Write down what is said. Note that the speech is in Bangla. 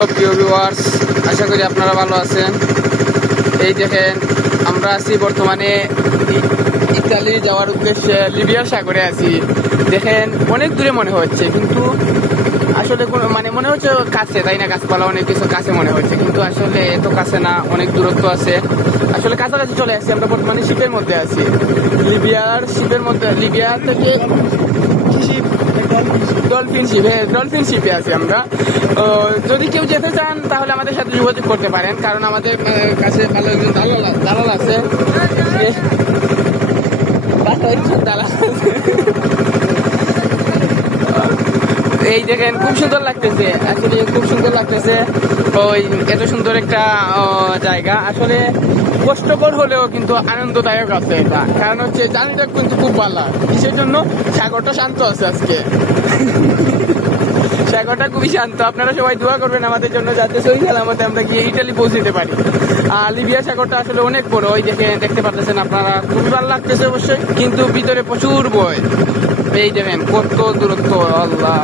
প্রিয় ভিউয়ার্স, আশা করি আপনারা ভালো আছেন। এই দেখেন, আমরা আছি বর্তমানে ইতালি যাওয়ার উদ্দেশ্যে লিবিয়ার সাগরে আছি। দেখেন, অনেক দূরে মনে হচ্ছে, কিন্তু আসলে মনে হচ্ছে কাছে, তাই না? গাছপালা অনেক কিছু কাছে মনে হচ্ছে, কিন্তু আসলে এত কাছে না, অনেক দূরত্ব আছে। আসলে কাছাকাছি চলে আসছি। আমরা বর্তমানে শিপের মধ্যে আছি, লিবিয়ার শিপের মধ্যে। লিবিয়া থেকে ডলফিন শিপে আছি আমরা। যদি কেউ যেতে চান তাহলে আমাদের সাথে যোগাযোগ করতে পারেন, কারণ আমাদের কাছে ভালো একজন দালাল আছে। এই দেখেন, খুব সুন্দর লাগতেছে, আসলে খুব সুন্দর লাগতেছে। ওই এত সুন্দর একটা জায়গা, আসলে কষ্টকর হলেও কিন্তু আনন্দদায়ক আছে এটা। কারণ হচ্ছে জার্নিটা কিন্তু খুব ভালো। কিসের জন্য? সাগরটা শান্ত আছে আজকে। সাগরটা খুবই শান্ত। আপনারা সবাই দোয়া করবেন আমাদের জন্য, যাতে সহি সালামতে আমরা গিয়ে ইটালি পৌঁছতে পারি। লিবিয়া সাগরটা আসলে অনেক বড়। ওই দেখতে পাচ্ছেন আপনারা, খুবই ভালো লাগতেছে অবশ্যই, কিন্তু ভিতরে প্রচুর বয়। এই দেখেন কত দূরত্ব, আল্লাহ।